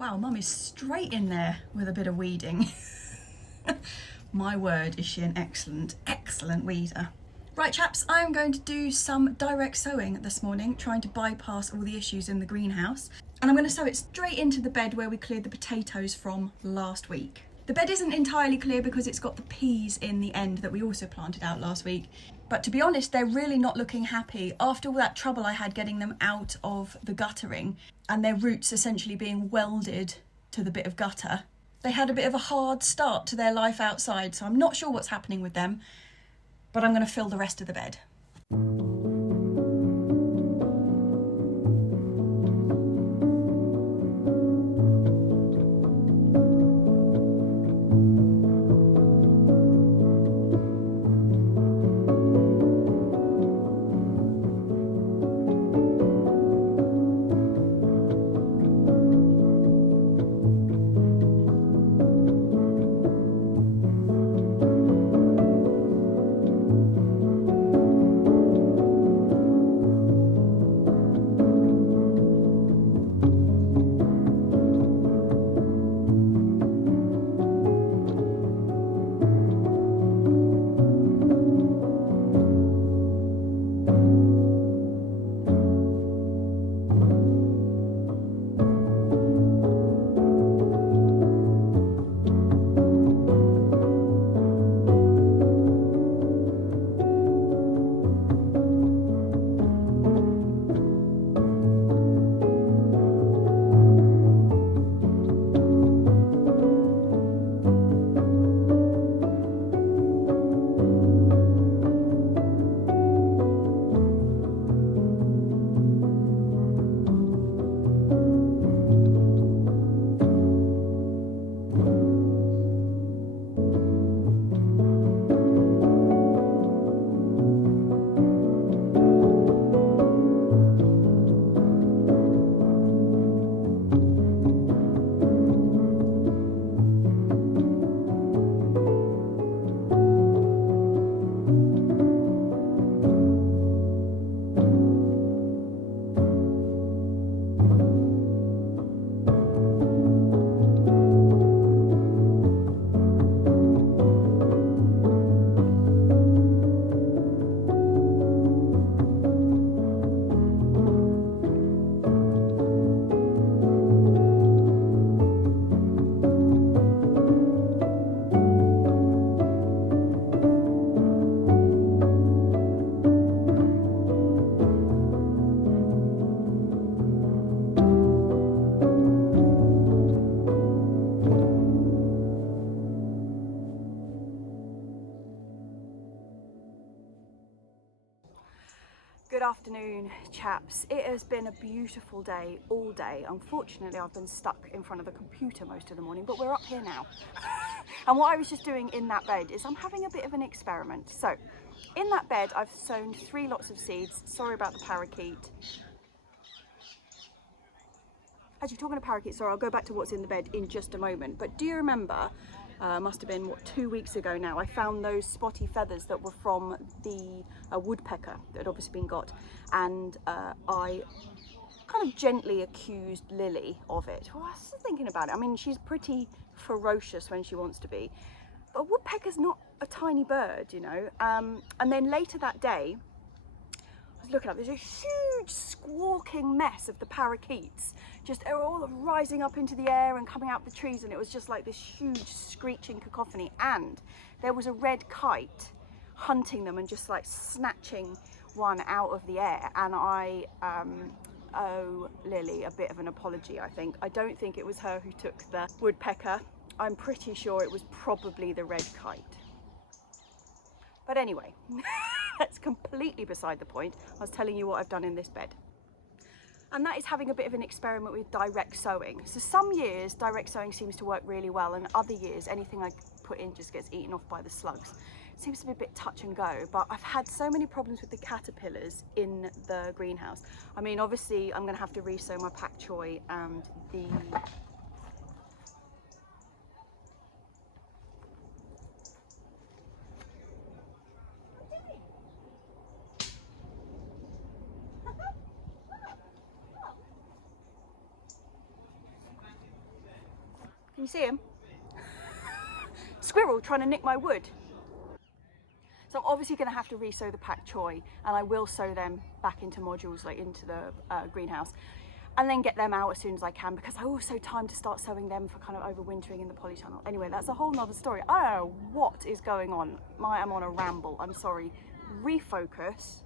Wow, Mum is straight in there with a bit of weeding. My word, is she an excellent weeder. Right chaps, I'm going to do some direct sowing this morning, trying to bypass all the issues in the greenhouse. And I'm going to sow it straight into the bed where we cleared the potatoes from last week. The bed isn't entirely clear because it's got the peas in the end that we also planted out last week. But to be honest, they're really not looking happy after all that trouble I had getting them out of the guttering and their roots essentially being welded to the bit of gutter. They had a bit of a hard start to their life outside, so I'm not sure what's happening with them, but I'm going to fill the rest of the bed. Good afternoon, chaps. It has been a beautiful day all day. Unfortunately, I've been stuck in front of the computer most of the morning, but we're up here now. And what I was just doing in that bed is I'm having a bit of an experiment. So in that bed, I've sown 3 lots of seeds. Sorry about the parakeet. Actually, talking of parakeets, sorry, I'll go back to what's in the bed in just a moment. But do you remember, must have been, what, 2 weeks ago now, I found those spotty feathers that were from the woodpecker that had obviously been got. And I kind of gently accused Lily of it. Well, I was thinking about it. I mean, she's pretty ferocious when she wants to be. But a woodpecker's not a tiny bird, you know. And then later that day, I was looking up, there's a huge squawking mess of the parakeets. Just all rising up into the air and coming out the trees, and it was just like this huge screeching cacophony. And there was a red kite hunting them and just like snatching one out of the air. And I owe Lily a bit of an apology, I think. I don't think it was her who took the woodpecker. I'm pretty sure it was probably the red kite. But anyway, that's completely beside the point. I was telling you what I've done in this bed. And that is having a bit of an experiment with direct sowing. So some years direct sowing seems to work really well, and other years anything I put in just gets eaten off by the slugs. seems to be a bit touch and go, but I've had so many problems with the caterpillars in the greenhouse. I mean, obviously I'm gonna have to resow my pak choi and the Can you see him? Squirrel trying to nick my wood. So I'm obviously going to have to resow the pak choi, and I will sow them back into modules, like into the greenhouse, and then get them out as soon as I can, because I also time to start sowing them for kind of overwintering in the polytunnel. Anyway, that's a whole nother story. I don't know what is going on. I'm on a ramble, I'm sorry. Refocus.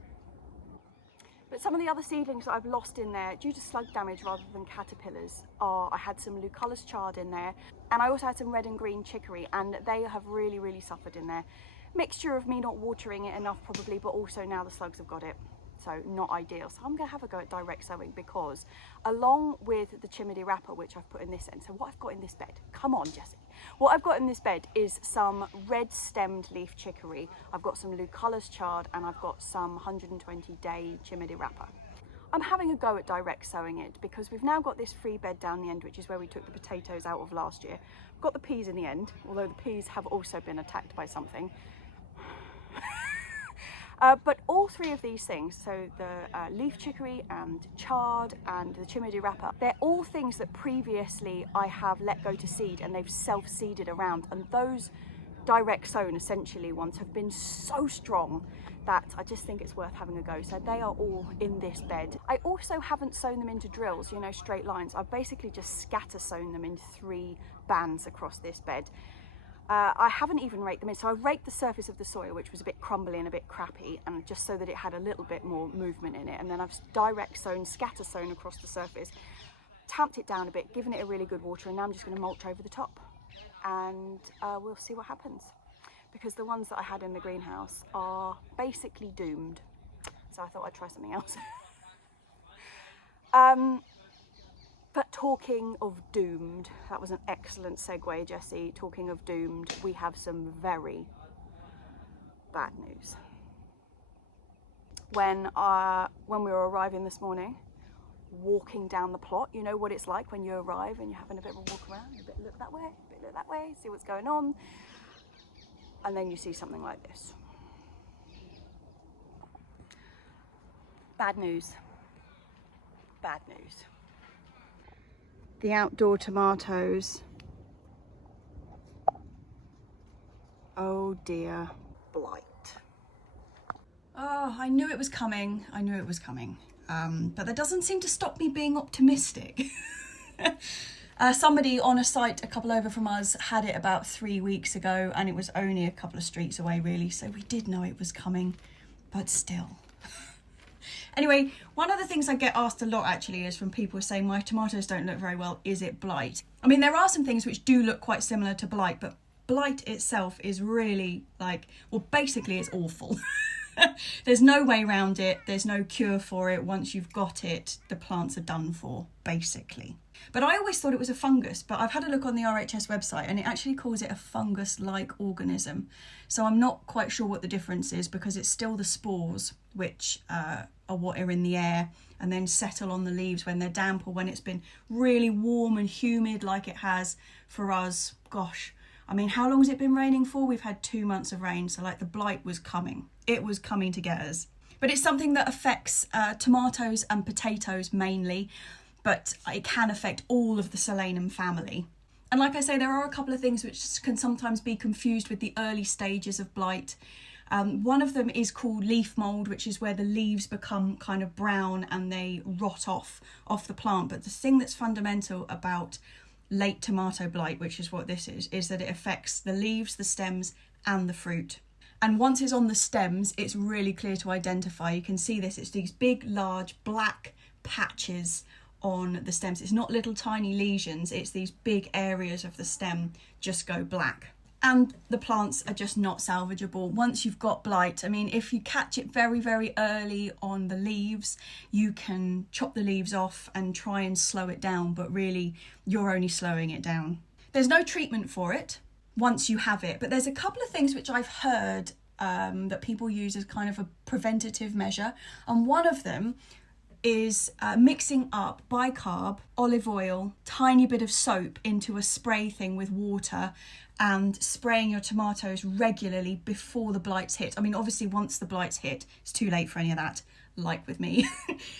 But some of the other seedlings that I've lost in there due to slug damage rather than caterpillars are, I had some Lucullus chard in there, and I also had some red and green chicory, and they have really suffered in there. Mixture of me not watering it enough probably, but also now the slugs have got it. So not ideal. So I'm going to have a go at direct sowing, because along with the chimney wrapper, which I've put in this end, so what I've got in this bed, come on Jessie, what I've got in this bed is some red stemmed leaf chicory, I've got some Lucullus chard, and I've got some 120 day chimney wrapper. I'm having a go at direct sowing it because we've now got this free bed down the end, which is where we took the potatoes out of last year. We've got the peas in the end, although the peas have also been attacked by something. But all three of these things, so the leaf chicory and chard and the chimney wrapper, they're all things that previously I have let go to seed, and they've self-seeded around, and those direct sown essentially ones have been so strong that I just think it's worth having a go. So they are all in this bed. I also haven't sown them into drills, you know, straight lines. I've basically just scatter sown them in 3 bands across this bed. I haven't even raked them in, so I raked the surface of the soil, which was a bit crumbly and a bit crappy, and just so that it had a little bit more movement in it, and then I've direct sown, scatter sown across the surface, tamped it down a bit, given it a really good water, and now I'm just going to mulch over the top, and we'll see what happens, because the ones that I had in the greenhouse are basically doomed, so I thought I'd try something else. But talking of doomed, that was an excellent segue, Jessie. Talking of doomed, we have some very bad news. When we were arriving this morning, walking down the plot, you know what it's like when you arrive and you're having a bit of a walk around, a bit look that way, a bit look that way, see what's going on, and then you see something like this. Bad news. Bad news. The outdoor tomatoes, oh dear, blight. Oh, I knew it was coming, but that doesn't seem to stop me being optimistic. Somebody on a site a couple over from us had it about 3 weeks ago, and it was only a couple of streets away really, so we did know it was coming, but still. Anyway, one of the things I get asked a lot actually is from people saying my tomatoes don't look very well, is it blight? I mean, there are some things which do look quite similar to blight, but blight itself is really like, well, basically it's awful. There's no way around it, there's no cure for it. Once you've got it, the plants are done for, basically. But I always thought it was a fungus, but I've had a look on the RHS website and it actually calls it a fungus-like organism. So I'm not quite sure what the difference is, because it's still the spores which are what are in the air and then settle on the leaves when they're damp, or when it's been really warm and humid like it has for us. Gosh, I mean, how long has it been raining for? We've had 2 months of rain, so like the blight was coming. It was coming to get us. But it's something that affects tomatoes and potatoes mainly, but it can affect all of the Solanum family. And like I say, there are a couple of things which can sometimes be confused with the early stages of blight. One of them is called leaf mould, which is where the leaves become kind of brown and they rot off the plant. But the thing that's fundamental about late tomato blight, which is what this is that it affects the leaves, the stems and the fruit. And once it's on the stems, it's really clear to identify. You can see this, it's these big, large black patches on the stems. It's not little tiny lesions, it's these big areas of the stem just go black. And the plants are just not salvageable once you've got blight. I mean, if you catch it very, very early on the leaves, you can chop the leaves off and try and slow it down, but really you're only slowing it down. There's no treatment for it once you have it, but there's a couple of things which I've heard that people use as kind of a preventative measure, and one of them is mixing up bicarb, olive oil, tiny bit of soap into a spray thing with water and spraying your tomatoes regularly before the blights hit. I mean, obviously once the blights hit, it's too late for any of that, like with me.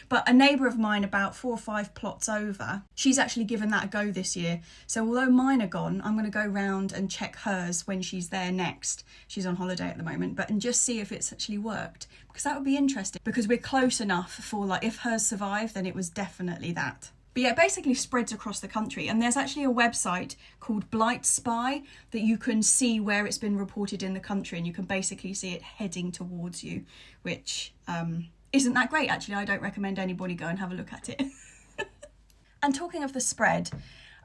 But a neighbour of mine about 4 or 5 plots over, she's actually given that a go this year. So although mine are gone, I'm going to go round and check hers when she's there next. She's on holiday at the moment, and just see if it's actually worked, because that would be interesting, because we're close enough for, like, if hers survived, then it was definitely that. But yeah, it basically spreads across the country, and there's actually a website called Blight Spy that you can see where it's been reported in the country, and you can basically see it heading towards you, which isn't that great, actually. I don't recommend anybody go and have a look at it. And talking of the spread,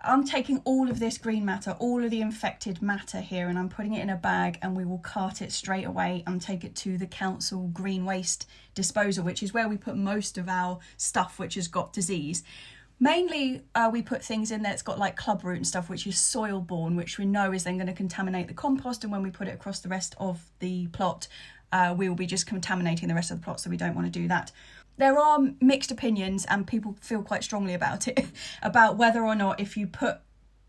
I'm taking all of this green matter, all of the infected matter here, and I'm putting it in a bag, and we will cart it straight away and take it to the council green waste disposal, which is where we put most of our stuff which has got disease. Mainly we put things in there that's got like clubroot and stuff, which is soil borne, which we know is then going to contaminate the compost, and when we put it across the rest of the plot, we will be just contaminating the rest of the plot, so we don't want to do that. There are mixed opinions, and people feel quite strongly about it, about whether or not if you put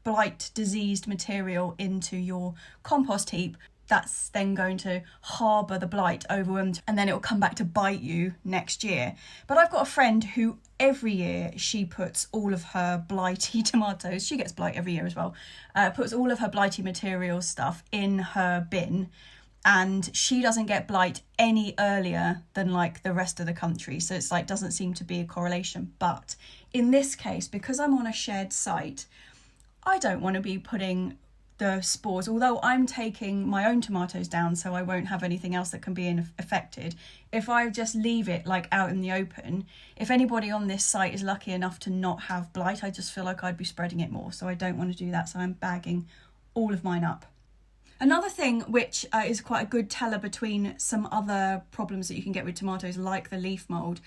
blight diseased material into your compost heap, that's then going to harbour the blight overwhelmed, and then it will come back to bite you next year. But I've got a friend who every year she puts all of her blighty tomatoes, she gets blight every year as well, puts all of her blighty material stuff in her bin, and she doesn't get blight any earlier than like the rest of the country. So it's like, doesn't seem to be a correlation. But in this case, because I'm on a shared site, I don't want to be putting the spores, although I'm taking my own tomatoes down so I won't have anything else that can be affected. If I just leave it like out in the open, if anybody on this site is lucky enough to not have blight, I just feel like I'd be spreading it more. So I don't want to do that. So I'm bagging all of mine up. Another thing which is quite a good teller between some other problems that you can get with tomatoes, like the leaf mould,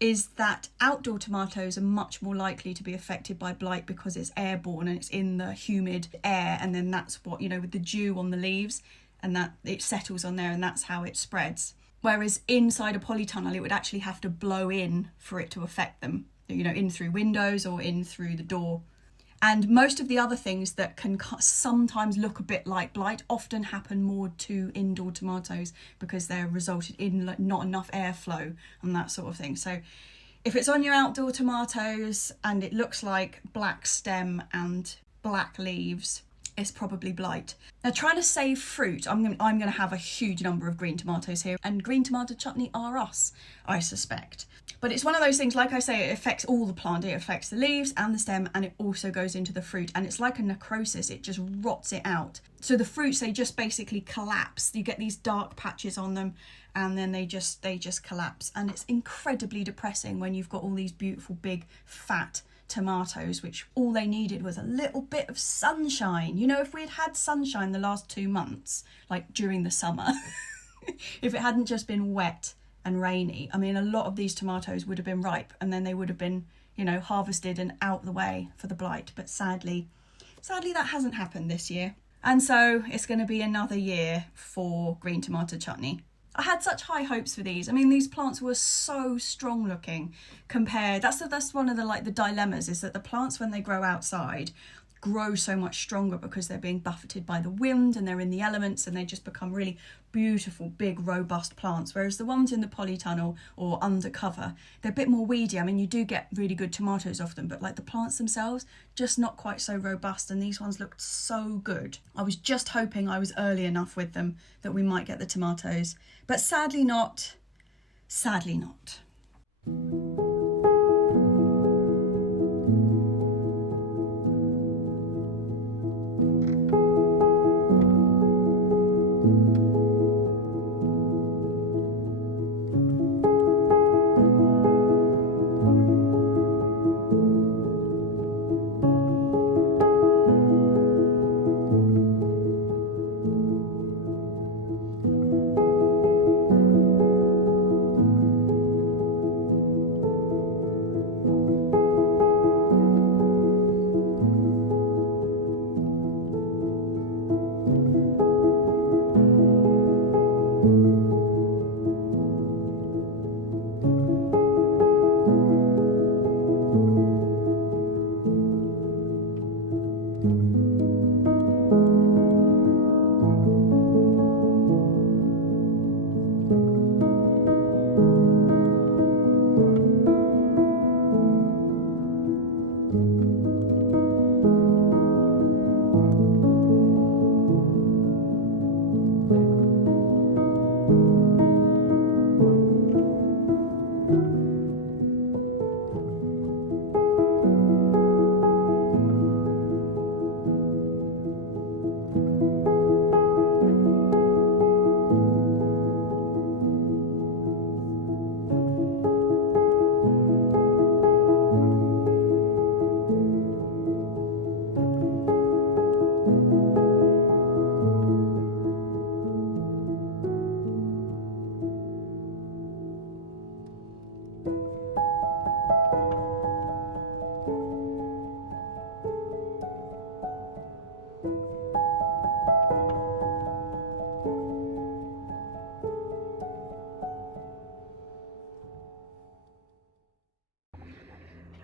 is that outdoor tomatoes are much more likely to be affected by blight because it's airborne and it's in the humid air, and then that's what, you know, with the dew on the leaves, and that it settles on there, and that's how it spreads. Whereas inside a polytunnel, it would actually have to blow in for it to affect them, you know, in through windows or in through the door. And most of the other things that can sometimes look a bit like blight often happen more to indoor tomatoes because they're resulted in like not enough airflow and that sort of thing. So if it's on your outdoor tomatoes and it looks like black stem and black leaves, it's probably blight. Now, trying to save fruit, I'm going to have a huge number of green tomatoes here, and green tomato chutney are us, I suspect. But it's one of those things, like I say, it affects all the plant. It affects the leaves and the stem, and it also goes into the fruit, and it's like a necrosis. It just rots it out. So the fruits, they just basically collapse. You get these dark patches on them, and then they just collapse. And it's incredibly depressing when you've got all these beautiful, big, fat tomatoes, which all they needed was a little bit of sunshine. You know, if we had had sunshine the last 2 months, like during the summer, if it hadn't just been wet and rainy, I mean, a lot of these tomatoes would have been ripe, and then they would have been, you know, harvested and out the way for the blight. But sadly that hasn't happened this year, and so it's going to be another year for green tomato chutney. I had such high hopes for these. I mean, these plants were so strong looking compared. That's one of the dilemmas, is that the plants, when they grow outside, grow so much stronger because they're being buffeted by the wind and they're in the elements, and they just become really beautiful, big, robust plants. Whereas the ones in the polytunnel or undercover, they're a bit more weedy. I mean, you do get really good tomatoes off them, but like the plants themselves, just not quite so robust. And these ones looked so good. I was just hoping I was early enough with them that we might get the tomatoes, but sadly not. Sadly not.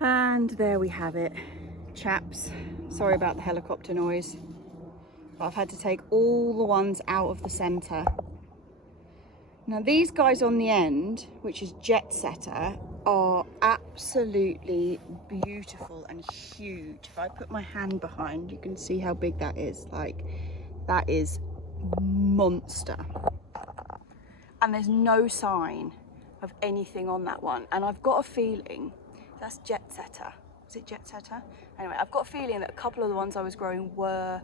And there we have it, chaps. Sorry about the helicopter noise, but I've had to take all the ones out of the centre. Now these guys on the end, which is Jet Setter, are absolutely beautiful and huge. If I put my hand behind, you can see how big that is. Like, that is monster. And there's no sign of anything on that one. And I've got a feeling that's Jet Setter. Is it Jet Setter? Anyway, I've got a feeling that a couple of the ones I was growing were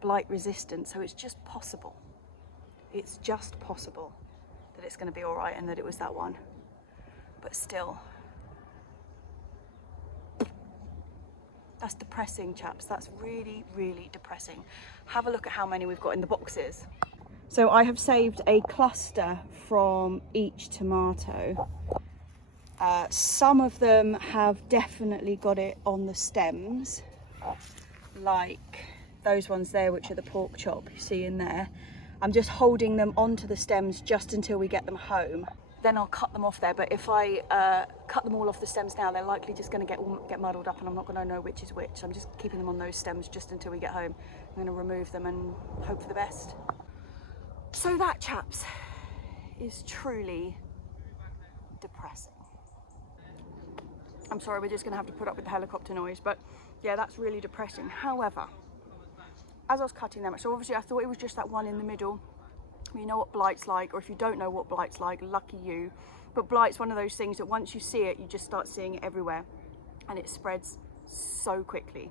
blight resistant, so it's just possible. It's just possible that it's going to be all right and that it was that one. But still, that's depressing, chaps. That's really, really depressing. Have a look at how many we've got in the boxes. So I have saved a cluster from each tomato. Some of them have definitely got it on the stems, like those ones there, which are the pork chop you see in there. I'm just holding them onto the stems just until we get them home. Then I'll cut them off there, but if I cut them all off the stems now, they're likely just going to get muddled up and I'm not going to know which is which. So I'm just keeping them on those stems just until we get home. I'm going to remove them and hope for the best. So that, chaps, is truly depressing. I'm sorry, we're just going to have to put up with the helicopter noise, but yeah, that's really depressing. However, as I was cutting them, so obviously I thought it was just that one in the middle. You know what blight's like, or if you don't know what blight's like, lucky you. But blight's one of those things that once you see it, you just start seeing it everywhere, and it spreads so quickly.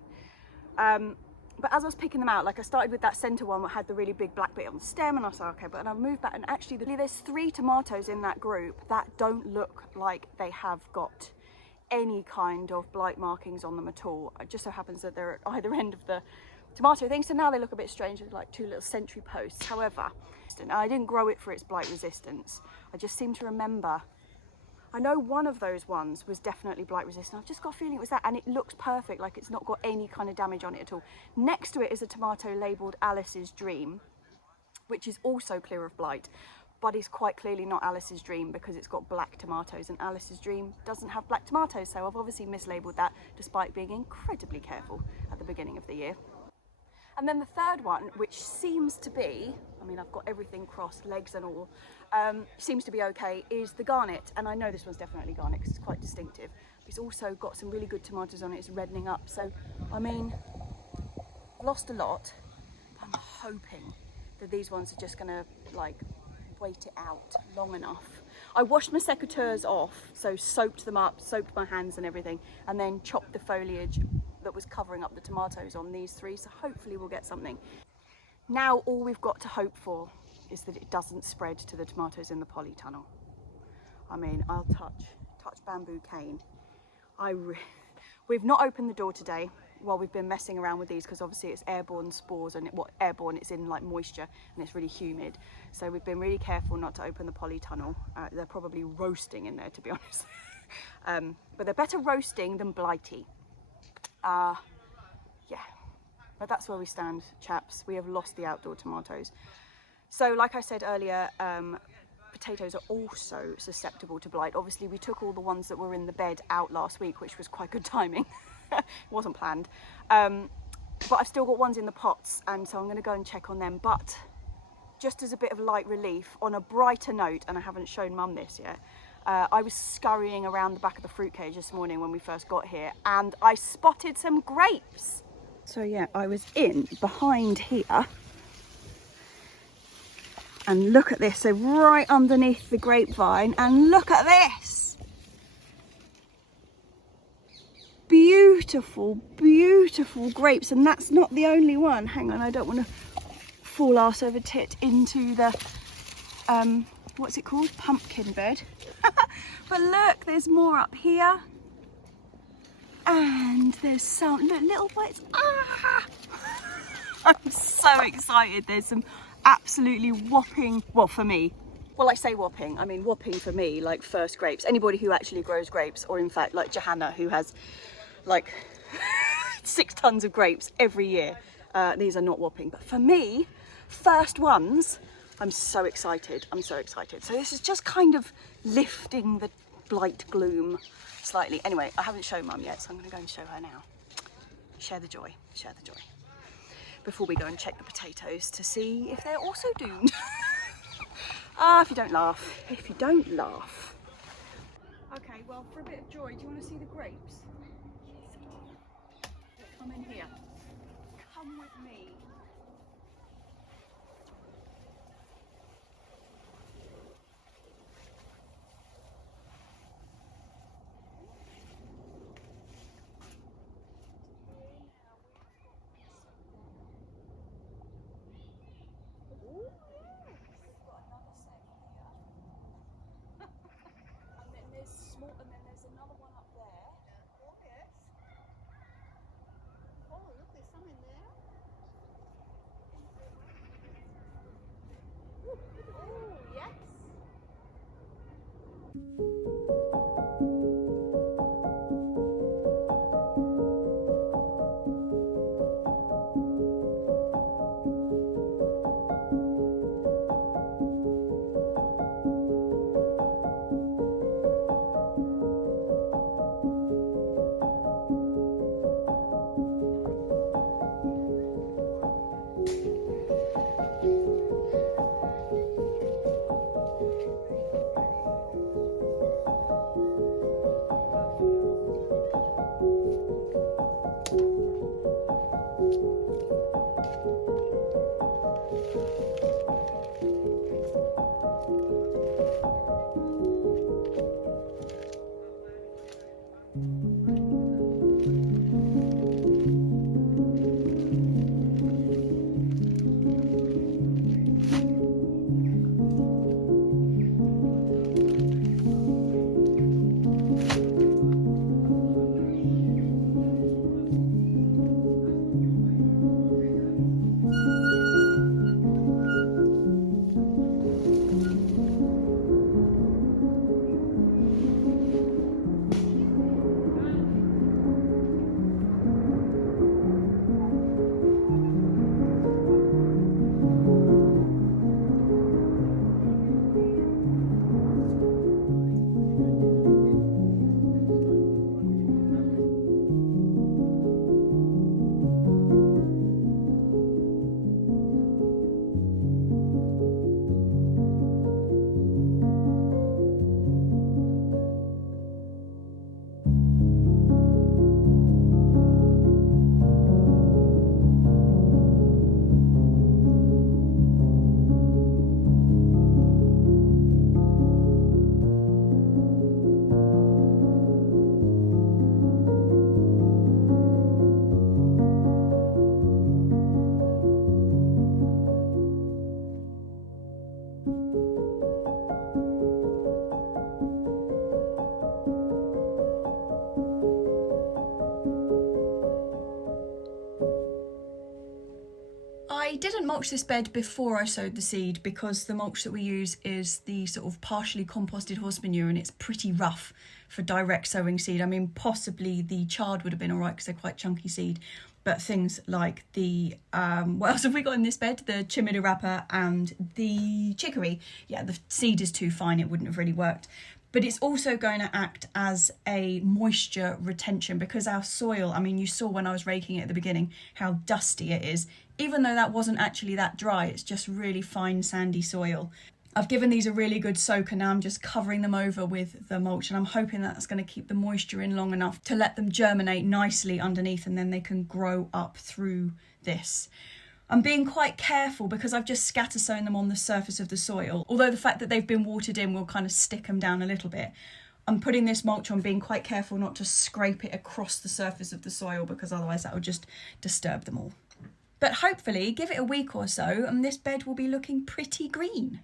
But as I was picking them out, like I started with that centre one that had the really big black bit on the stem, and I was like, okay, but then I moved back, and actually there's 3 tomatoes in that group that don't look like they have got any kind of blight markings on them at all. It just so happens that they're at either end of the tomato thing, so now they look a bit strange, like 2 little sentry posts. However, I didn't grow it for its blight resistance. I just seem to remember, I know one of those ones was definitely blight resistant. I've just got a feeling it was that, and it looks perfect, like it's not got any kind of damage on it at all. Next to it is a tomato labelled Alice's Dream, which is also clear of blight, but is quite clearly not Alice's Dream because it's got black tomatoes, and Alice's Dream doesn't have black tomatoes, so I've obviously mislabelled that despite being incredibly careful at the beginning of the year. And then the third one, which seems to be, I mean, I've got everything crossed, legs and all, seems to be okay, is the Garnet. And I know this one's definitely Garnet because it's quite distinctive. It's also got some really good tomatoes on it, it's reddening up. So, I mean, lost a lot, but I'm hoping that these ones are just gonna, like, wait it out long enough. I washed my secateurs off, so soaked them up, soaked my hands and everything, and then chopped the foliage that was covering up the tomatoes on these 3, so hopefully we'll get something. Now all we've got to hope for is that it doesn't spread to the tomatoes in the polytunnel. I mean, I'll touch bamboo cane. We've not opened the door today while we've been messing around with these, because obviously it's airborne spores, and airborne, it's in like moisture and it's really humid. So we've been really careful not to open the polytunnel. They're probably roasting in there, to be honest. But they're better roasting than blighty. Yeah, but that's where we stand, chaps. We have lost the outdoor tomatoes. So like I said earlier, potatoes are also susceptible to blight. Obviously we took all the ones that were in the bed out last week, which was quite good timing. It wasn't planned. But I've still got ones in the pots, and so I'm going to go and check on them. But just as a bit of light relief, on a brighter note, and I haven't shown Mum this yet, I was scurrying around the back of the fruit cage this morning when we first got here, and I spotted some grapes. So yeah, I was in behind here, and look at this, so right underneath the grapevine, and look at this. Beautiful, beautiful grapes, and that's not the only one. Hang on, I don't want to fall arse over tit into the, what's it called? Pumpkin bed. But look, there's more up here. And there's some little bites. Ah! I'm so excited. There's some absolutely whopping, well for me, well I say whopping, I mean whopping for me, like first grapes. Anybody who actually grows grapes, or in fact like Johanna, who has like 6 tons of grapes every year, these are not whopping, but for me, first ones, I'm so excited. I'm so excited. So this is just kind of lifting the blight gloom slightly. Anyway, I haven't shown Mum yet, so I'm going to go and show her now. Share the joy, share the joy. Before we go and check the potatoes to see if they're also doomed. Ah, if you don't laugh, if you don't laugh. Okay, well, for a bit of joy, do you want to see the grapes? Come in here. Come with me. And then there's another one up there. Oh yes. Oh look, there's some in there. Oh yes. I didn't mulch this bed before I sowed the seed because the mulch that we use is the sort of partially composted horse manure, and it's pretty rough for direct sowing seed. I mean, possibly the chard would have been all right because they're quite chunky seed, But things like the, what else have we got in this bed? The Chimidarapa and the chicory. Yeah, the seed is too fine, it wouldn't have really worked. But it's also going to act as a moisture retention, because our soil, I mean, you saw when I was raking it at the beginning how dusty it is. Even though that wasn't actually that dry, it's just really fine sandy soil. I've given these a really good soak, and now I'm just covering them over with the mulch, and I'm hoping that's going to keep the moisture in long enough to let them germinate nicely underneath, and then they can grow up through this. I'm being quite careful because I've just scatter sown them on the surface of the soil, although the fact that they've been watered in will kind of stick them down a little bit. I'm putting this mulch on being quite careful not to scrape it across the surface of the soil, because otherwise that would just disturb them all. But hopefully, give it a week or so and this bed will be looking pretty green.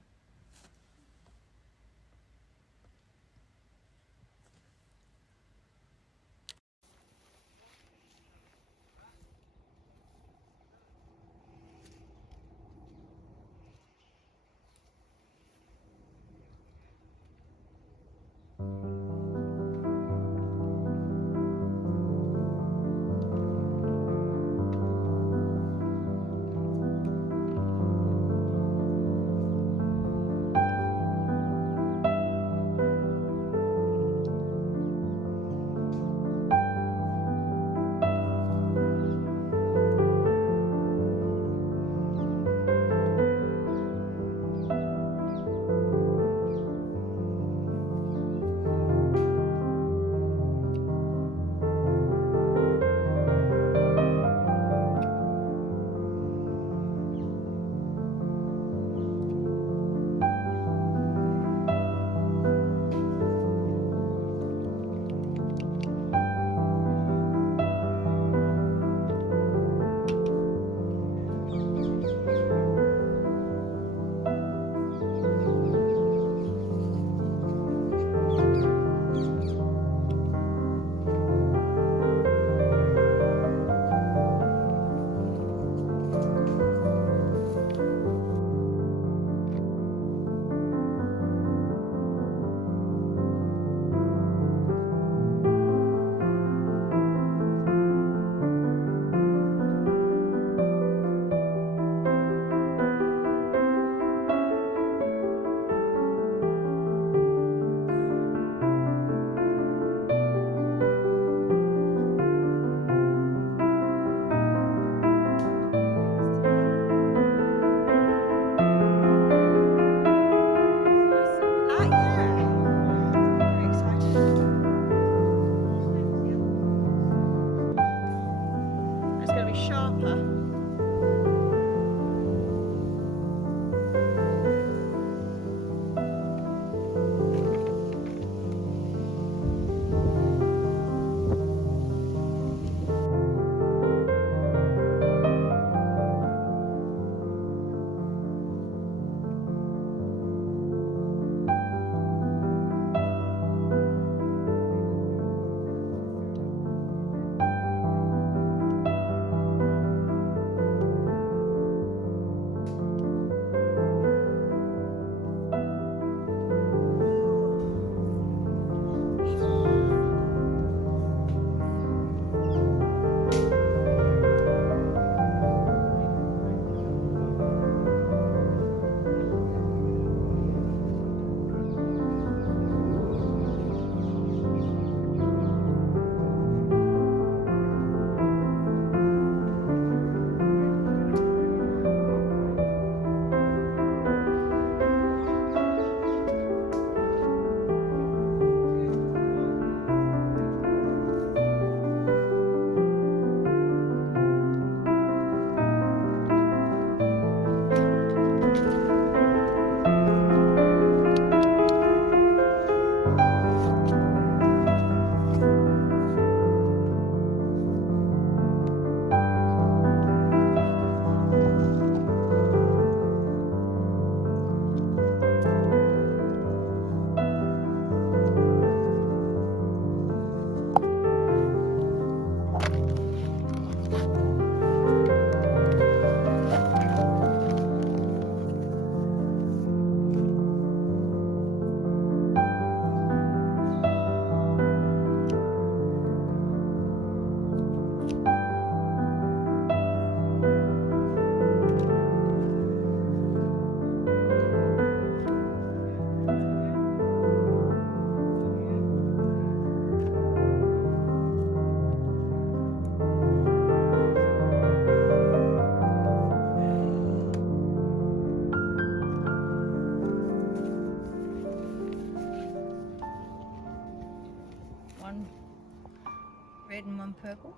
red and one purple.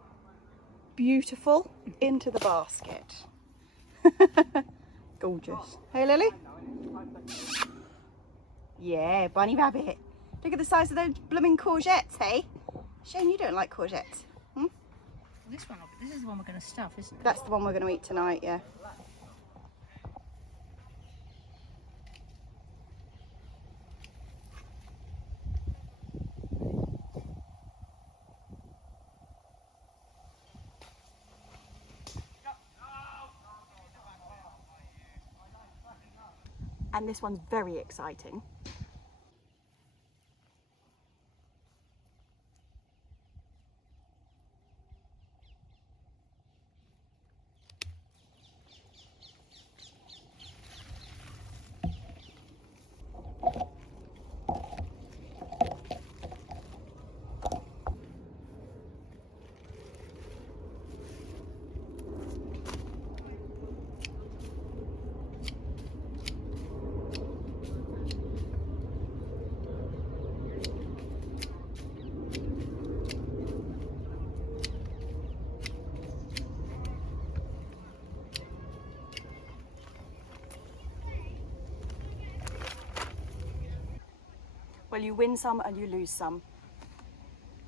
Beautiful. Into the basket. Gorgeous. Hey, Lily? Yeah, bunny rabbit. Look at the size of those blooming courgettes, hey? Shane, you don't like courgettes. Hmm? This is the one we're going to stuff, isn't it? That's the one we're going to eat tonight, yeah. And this one's very exciting. Well, you win some and you lose some.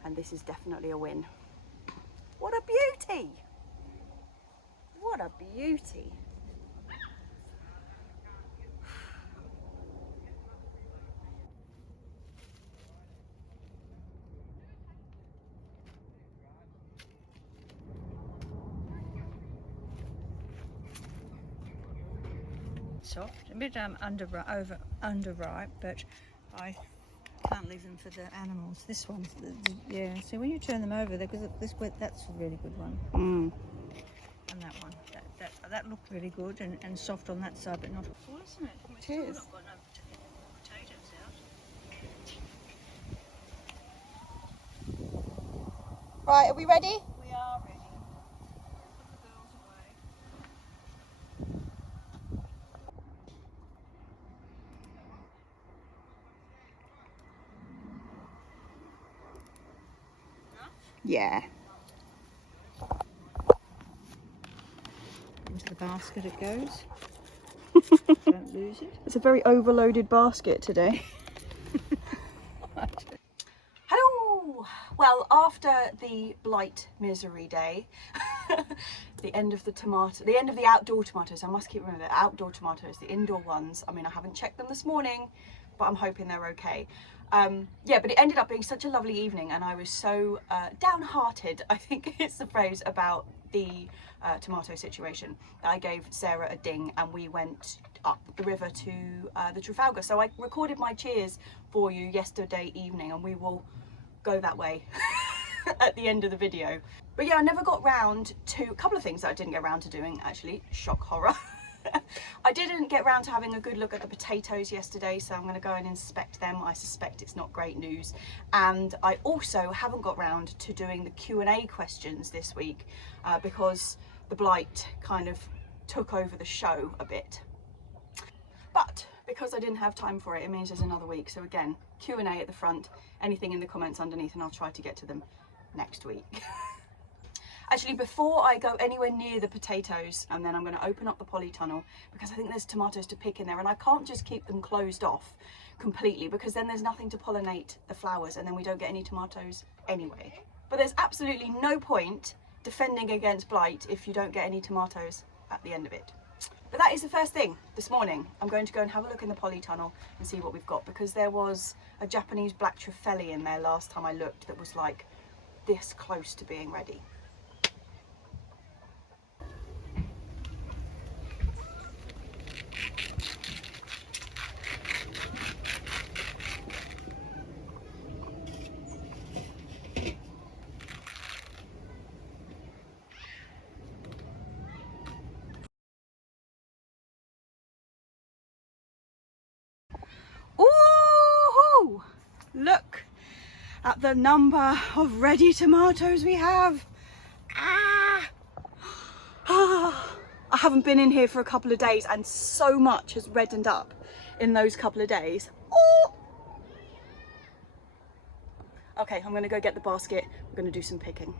And this is definitely a win. What a beauty! What a beauty. Soft, a bit underripe, but I can't leave them for the animals. This one's yeah. So when you turn them over, that's a really good one. Mm. And that one, that looked really good and soft on that side, but not full, isn't it? We've still is. not got no potatoes out. Right, are we ready? We are ready. Put the girls away. Yeah. Into the basket it goes. Don't lose it. It's a very overloaded basket today. Hello! Well, after the blight misery day, the end of the outdoor tomatoes, I must keep remembering the outdoor tomatoes, the indoor ones, I mean, I haven't checked them this morning, but I'm hoping they're okay. Yeah, but it ended up being such a lovely evening and I was so downhearted, I think it's the phrase, about the tomato situation. I gave Sarah a ding and we went up the river to the Trafalgar. So I recorded my cheers for you yesterday evening and we will go that way at the end of the video. But yeah, I never got round to a couple of things that I didn't get around to doing, actually. Shock horror. I didn't get round to having a good look at the potatoes yesterday, so I'm going to go and inspect them. I suspect it's not great news. And I also haven't got round to doing the Q&A questions this week because the blight kind of took over the show a bit. But because I didn't have time for it, it means there's another week. So again, Q&A at the front, anything in the comments underneath, and I'll try to get to them next week. Actually, before I go anywhere near the potatoes, and then I'm going to open up the polytunnel because I think there's tomatoes to pick in there and I can't just keep them closed off completely because then there's nothing to pollinate the flowers and then we don't get any tomatoes anyway. But there's absolutely no point defending against blight if you don't get any tomatoes at the end of it. But that is the first thing this morning. I'm going to go and have a look in the polytunnel and see what we've got because there was a Japanese black trifeli in there last time I looked that was like this close to being ready. Ooh! Look at the number of ready tomatoes we have. Ah! I haven't been in here for a couple of days and so much has reddened up in those couple of days. Oh! Okay, I'm gonna go get the basket. We're gonna do some picking.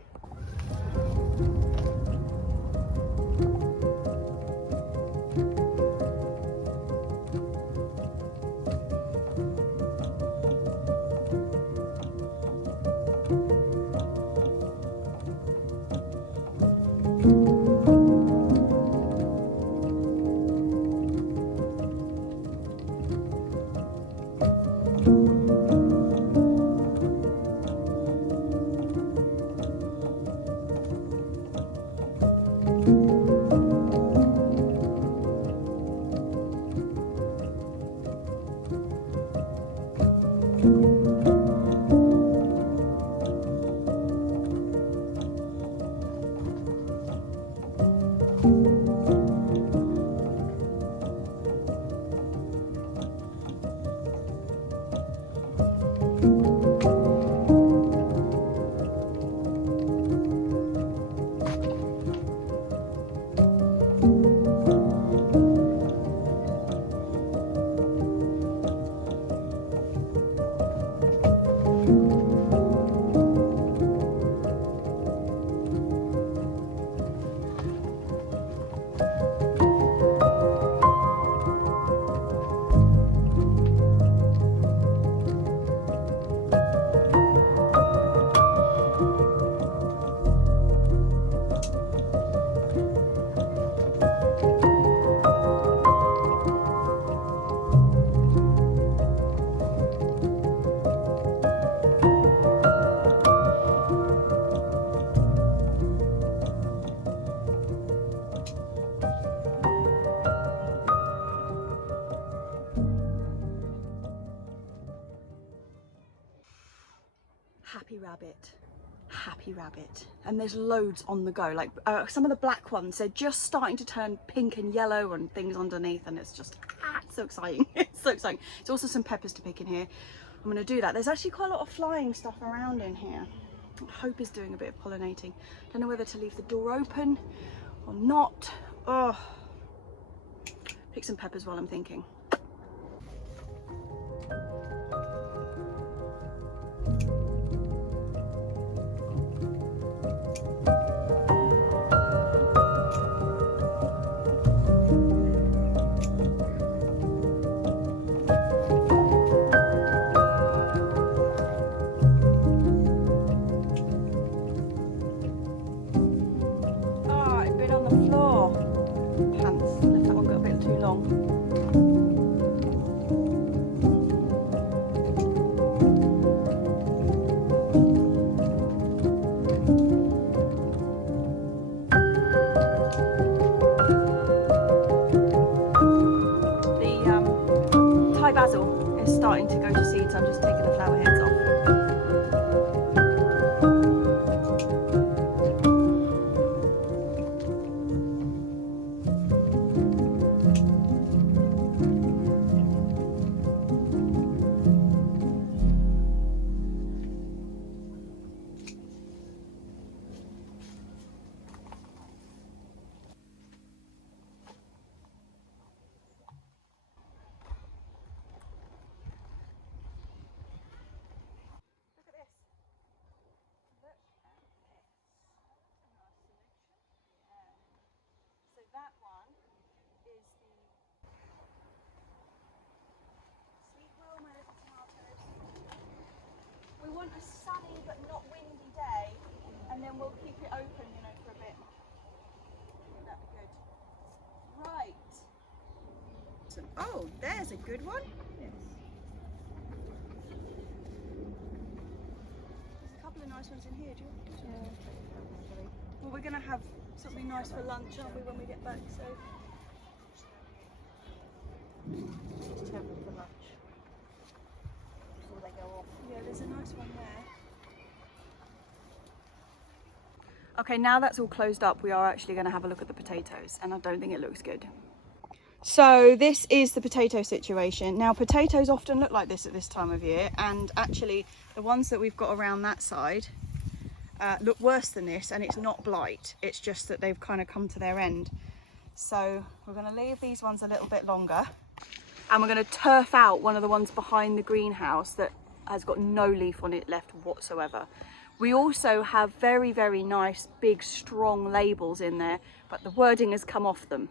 Happy rabbit. And there's loads on the go. Like some of the black ones, they're just starting to turn pink and yellow and things underneath, and it's just it's so exciting. It's so exciting. There's also some peppers to pick in here. I'm going to do that. There's actually quite a lot of flying stuff around in here. Hope is doing a bit of pollinating. Don't know whether to leave the door open or not. Oh, pick some peppers while I'm thinking. Basil is starting to go to seed, so I'm just taking the flower heads off. Want a sunny but not windy day, and then we'll keep it open, you know, for a bit. That'd be good. Right. So, oh, there's a good one. Yes. There's a couple of nice ones in here, do you want? Yeah. Well, we're going to have something nice for lunch, aren't we, when we get back, so. Just have them for lunch before they go off. Yeah, there's a nice one there. Okay, now that's all closed up, we are actually going to have a look at the potatoes, and I don't think it looks good. So this is the potato situation. Now, potatoes often look like this at this time of year, and actually the ones that we've got around that side look worse than this, and it's not blight, it's just that they've kind of come to their end. So we're going to leave these ones a little bit longer, and we're going to turf out one of the ones behind the greenhouse that has got no leaf on it left whatsoever. We also have very, very nice, big, strong labels in there, but the wording has come off them.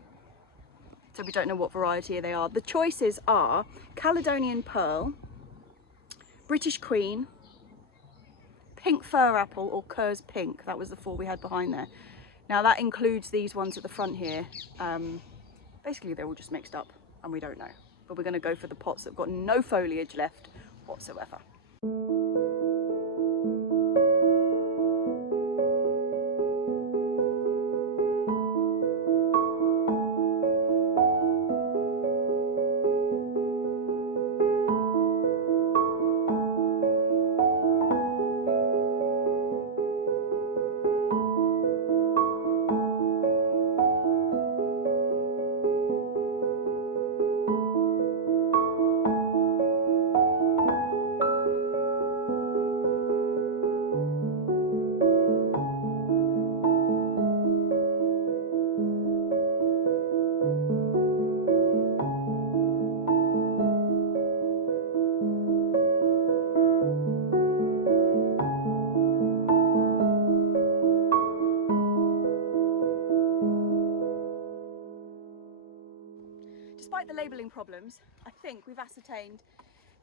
So we don't know what variety they are. The choices are Caledonian Pearl, British Queen, Pink Fir Apple, or Kerr's Pink. That was the 4 we had behind there. Now that includes these ones at the front here. Basically they're all just mixed up and we don't know. But we're going to go for the pots that have got no foliage left whatsoever. Despite the labelling problems, I think we've ascertained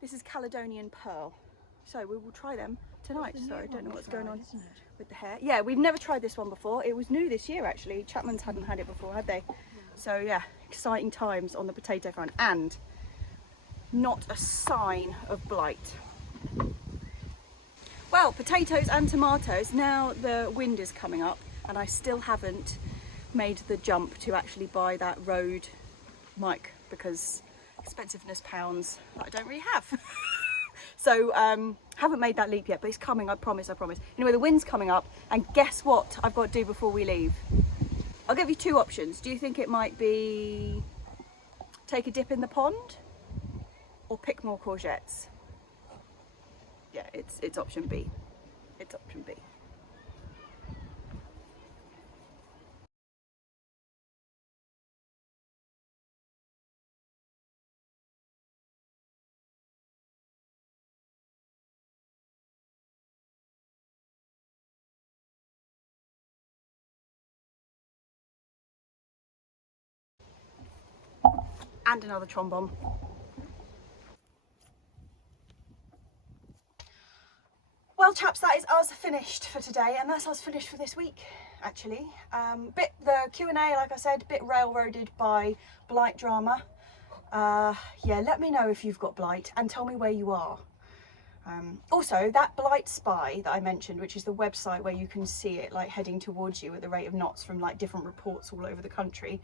this is Caledonian Pearl. So we will try them tonight. So I don't know what's going on with the hair. Yeah, we've never tried this one before. It was new this year actually. Chapman's hadn't had it before, had they? So yeah, exciting times on the potato front, and not a sign of blight. Well, potatoes and tomatoes, now the wind is coming up and I still haven't made the jump to actually buy that Rode mic because expensiveness pounds that I don't really have. So haven't made that leap yet, but it's coming, I promise. Anyway, the wind's coming up, and guess what I've got to do before we leave? I'll give you 2 options. Do you think it might be take a dip in the pond or pick more courgettes? Yeah, it's option B. It's option B. And another trombone. Well chaps, that is us finished for today, and that's us finished for this week actually. The Q&A, like I said, bit railroaded by blight drama. Yeah, let me know if you've got blight and tell me where you are. Also, that Blight Spy that I mentioned, which is the website where you can see it like heading towards you at the rate of knots from like different reports all over the country,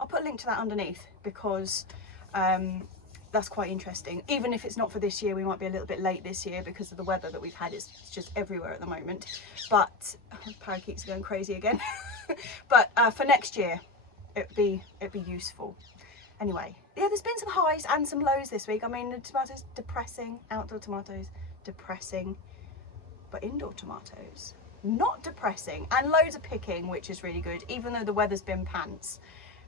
I'll put a link to that underneath because that's quite interesting. Even if it's not for this year, we might be a little bit late this year because of the weather that we've had. It's just everywhere at the moment. But parakeets are going crazy again. But for next year, it'd be useful. Anyway, yeah, there's been some highs and some lows this week. I mean, the tomatoes depressing, outdoor tomatoes depressing, but indoor tomatoes not depressing, and loads of picking, which is really good, even though the weather's been pants.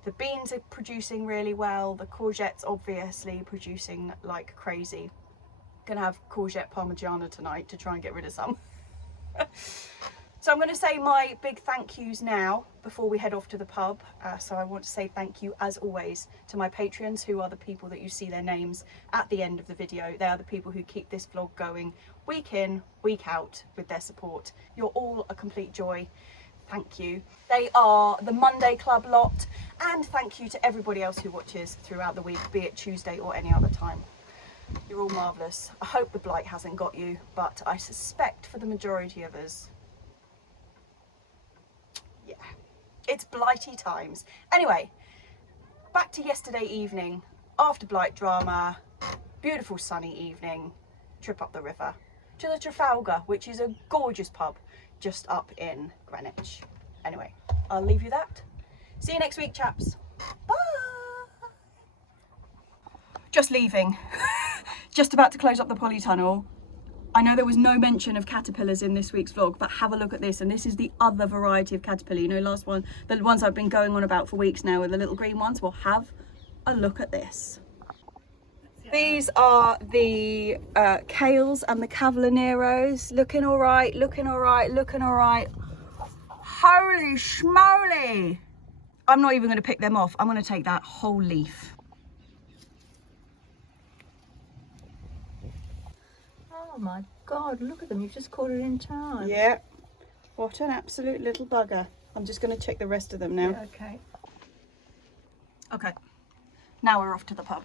The beans are producing really well, the courgettes obviously producing like crazy. Gonna have courgette parmigiana tonight to try and get rid of some. So I'm going to say my big thank yous now before we head off to the pub. So I want to say thank you as always to my Patreons, who are the people that you see their names at the end of the video. They are the people who keep this vlog going week in, week out with their support. You're all a complete joy. Thank you. They are the Monday Club lot, and thank you to everybody else who watches throughout the week, be it Tuesday or any other time. You're all marvellous. I hope the blight hasn't got you, but I suspect for the majority of us, yeah, it's blighty times. Anyway, back to yesterday evening, after blight drama, beautiful sunny evening, trip up the river to the Trafalgar, which is a gorgeous pub just up in Greenwich. Anyway, I'll leave you that. See you next week, chaps. Bye. Just leaving. Just about to close up the Polytunnel. I know there was no mention of caterpillars in this week's vlog, but have a look at this, and this is the other variety of caterpillar. You know, last one, the ones I've been going on about for weeks now, with the little green ones. Well, have a look at this. That's the These are the kales and the cavallineros. Looking all right, looking all right, looking all right. Holy schmoly! I'm not even going to pick them off. I'm going to take that whole leaf. Oh my God, look at them. You've just caught it in time. Yeah. What an absolute little bugger. I'm just going to check the rest of them now. Yeah, okay. Okay. Now we're off to the pub.